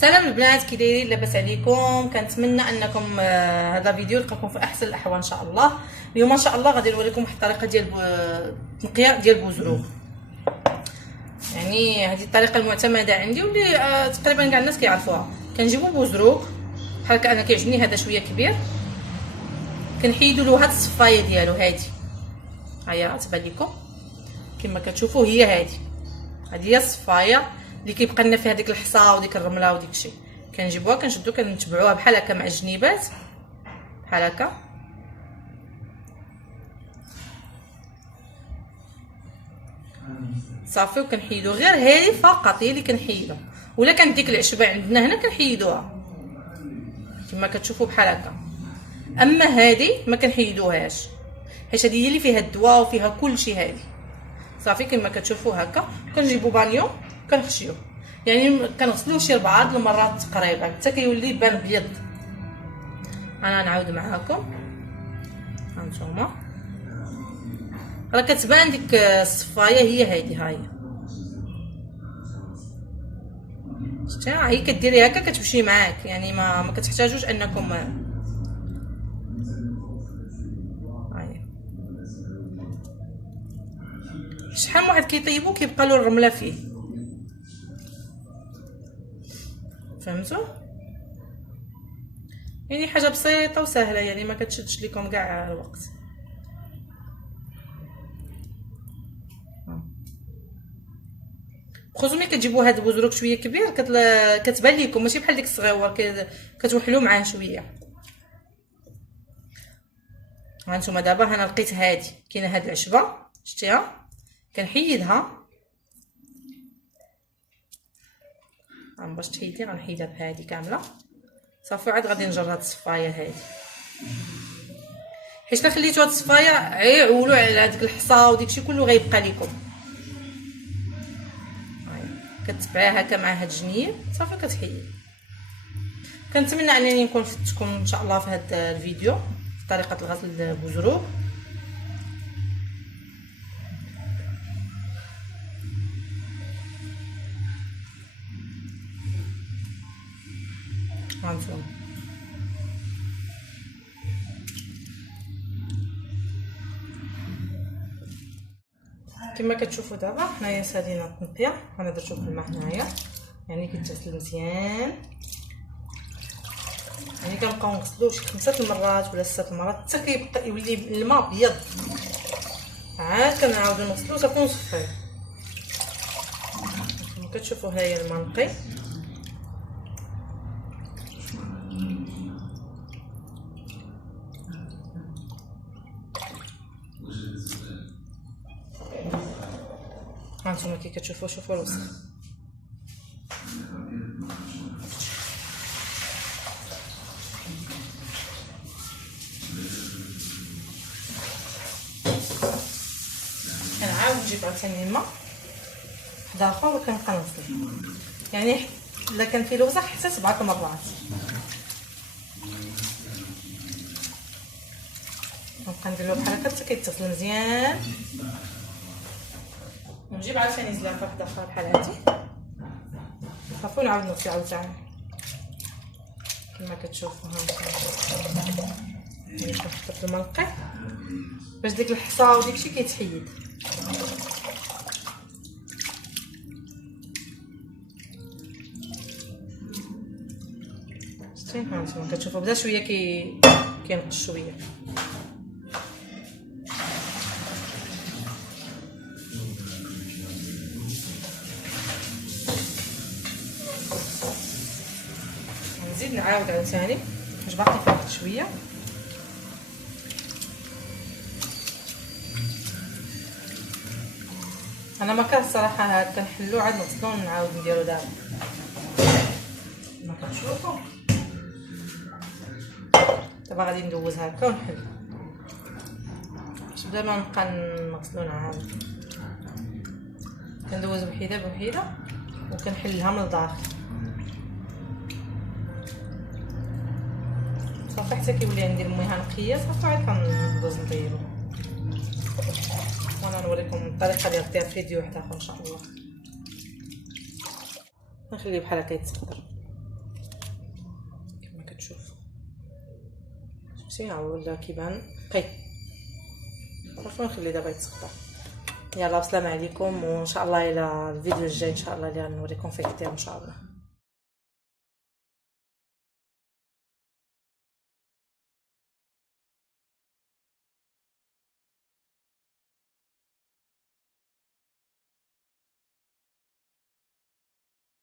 سلام البنات، كي دايرين؟ لاباس عليكم؟ كنتمنى انكم هذا فيديو يلقاكم في احسن الاحوال ان شاء الله. اليوم ان شاء الله غادي نوريكم واحد الطريقه ديال التنقيه ديال البوزروق. يعني هذه الطريقه المعتمده عندي واللي تقريبا كاع الناس كيعرفوها. كنجيبوا البوزروق بحال هكا، انا كيعجبني هذا شويه كبير، كنحيدوا له هاد الصفايه ديالو. هادي هيا تبان لكم كما كتشوفوا، هي هادي هي الصفايه اللي كيبقى لنا فيها ديك الحصى وديك الرمله وديك الشيء. كنجيبوها كنشدو كنتبعوها بحال هكا مع الجنيبات بحال هكا، صافي. وكنحيدو غير هذه فقط، هي اللي كنحيدها. ولا كانت ديك العشبه عندنا هنا كنحيدوها كما كتشوفوا بحال هكا. اما هذه ما كنحيدوهاش، حيت هذه هي اللي فيها الدواء وفيها كل شيء. هذه صافي كما كتشوفوا هكا. كنجيبو بانيو كنخشيوه، يعني كنغسلوه شي 4 المرات تقريبا حتى كيولي يبان بيض. انا نعاود معاكم، هانتوما راه كتبان ديك الصفايه هي هذه. هاهي شتي، هي كديري هكا كتمشي معاك، يعني ما كتحتاجوش انكم شحال من واحد كيطيبو كيبقى له الرمله فيه، فهمتوا؟ يعني حاجه بسيطه وسهله، يعني ما كتشدش لكم كاع الوقت. خصوصا ملي كتجيبوا هذا البوزروق شويه كبير كتبان لكم ماشي بحال ديك الصغيور، كتوحلوا معاه شويه. هانتوما دابا انا لقيت هذه كاينه هذه العشبه شتيها، كنحيدها. باش تحيدي غنحيدها بهذه كامله صافي. عاد غادي نجر هاد الصفايه هذه، حيت الا خليتو هاد الصفايه عيعولوا على هذيك الحصى وديكشي كله غيبقى لكم. كتبعيها هكا مع هاد الجنيه صافي كتحيد. كنتمنى انني نكون فدتكم ان شاء الله في هذا الفيديو في طريقه الغسل البوزروق. هانتوما كما كتشوفوا دابا حنايا سالينا التنقيه. انا درتو بالماء هنايا، يعني كيتغسل مزيان. يعني كنبقاو نغسلوه شي 5 المرات ولا 6 المرات حتى كيبقى يولي الماء ابيض. عاد كنعاودو نغسلو صافي ونصفيه. كما كتشوفوا هنايا الماء نقي. هانتوما كي كتشوفوا، شوفوا الوسخ. كنعاود نجيب عاوتاني الماء واحد اخر وكنبقى نغسل، يعني الا كان فيه الوسخ حتى 7 مرات. نبقى نديرو بحال هكا حتى كيتغسل مزيان. نجيب عاوتاني زلافه واحده اخرى بحال هادي صافي ونعاود نغسل عاوتاني كما كتشوفوا. هانتوما يعني كنحط في الماء نقي باش ديك الحصى وديكشي كيتحيد. شتي هانتوما كتشوفوا بدا شويه كينقص شويه. نزيد نعاود عاوتاني باش باقي فيه واحد شويه. انا ما كان الصراحه هاد كنحلو عاد نغسلو ونعاود نديرو دابا ما كتشوفوا. دابا غادي ندوز هكا ونحل باش بلا ما نبقى نغسلو نعاود. كندوز وحيده بوحيده وكنحلها من الداخل صافي حتى كيولي عندي المياه نقيه صافي. عاد كندوز نديرو وانا نوريكم الطريقه ديال الطياب في فيديو واحد اخر ان شاء الله. نخليه بحال هكا يتسخر. شتي ها ولا كيبان نقي. صافي نخلي دابا يتسخطر. يلا بسلام عليكم، وان شاء الله الى الفيديو الجاي ان شاء الله اللي غنوريكم فيه كثير ان شاء الله.